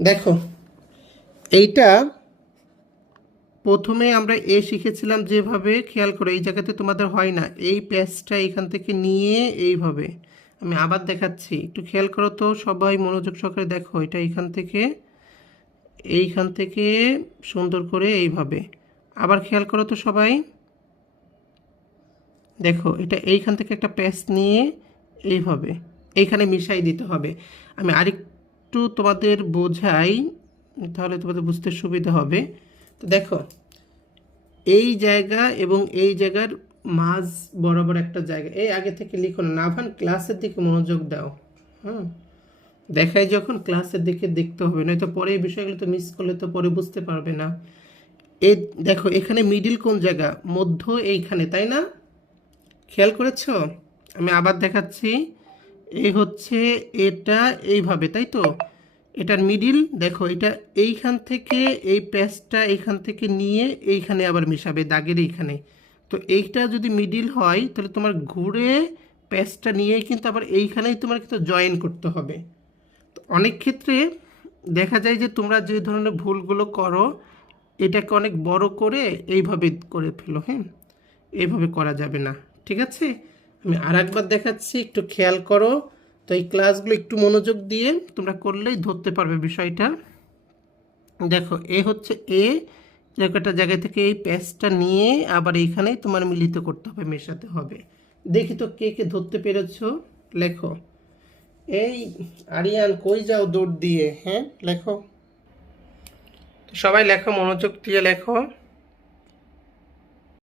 দেখো, এইটা প্রথমে আমরা শিখেছিলাম যেভাবে, খেয়াল করো এই জায়গাতে তোমাদের হয় না, এই প্যাচটা এখান থেকে নিয়ে এইভাবে, আমি আবার দেখাচ্ছি, একটু খেয়াল করো তো সবাই, মনোযোগ সহকারে দেখো, এটা এইখান থেকে সুন্দর করে এইভাবে, আবার খেয়াল করো তো সবাই, দেখো এটা এইখান থেকে একটা প্যাচ নিয়ে এইভাবে এইখানে মিশাই দিতে হবে। আমি আরেকটু তোমাদের বোঝাই, তাহলে তোমাদের বুঝতে সুবিধা হবে। তো দেখো, এই জায়গা এবং এই জায়গার মাঝ বরাবর একটা জায়গা, এই আগে থেকে লিখো না, নাভান ক্লাসের দিকে মনোযোগ দাও। হুম, দেখাই যখন ক্লাসের দিকে দেখতে হবে, নয়তো পরে এই বিষয়গুলো তো মিস করলে তো পরে বুঝতে পারবে না। এই দেখো, এখানে মিডিল কোন জায়গা, মধ্য এইখানে, তাই না? খেয়াল করেছো? আমি আবার দেখাচ্ছি, এই হচ্ছে এটা এইভাবে, তাই তো? এটার মিডিল দেখো, এটা এইখান থেকে এই প্যাচটা এইখান থেকে নিয়ে এইখানে আবার মিশাবে দাগের এইখানে। তো এইটা যদি মিডিল হয় তাহলে তোমার ঘুরে প্যাচটা নিয়েই কিন্তু আবার এইখানেই তোমার কিন্তু জয়েন করতে হবে। তো অনেক ক্ষেত্রে দেখা যায় যে তোমরা যে ধরনের ভুলগুলো করো, এটাকে অনেক বড় করে এইভাবে করে ফেলো। হ্যাঁ, এইভাবে করা যাবে না, ঠিক আছে? আমি আর একবার দেখাচ্ছি, একটু খেয়াল করো। তো এই ক্লাসগুলো একটু মনোযোগ দিয়ে তোমরা করলেই ধরতে পারবে বিষয়টা। দেখো, এ হচ্ছে এ, একটা জায়গা থেকে এই প্যাচটা নিয়ে আবার এইখানেই তোমার মিলিত করতে হবে, মেশাতে হবে। দেখি তো কে কে ধরতে পেরেছো, লেখো। এই আরিয়ান, কই যাও দৌড় দিয়ে? হ্যাঁ, লেখো, সবাই লেখো, মনোযোগ দিয়ে লেখো।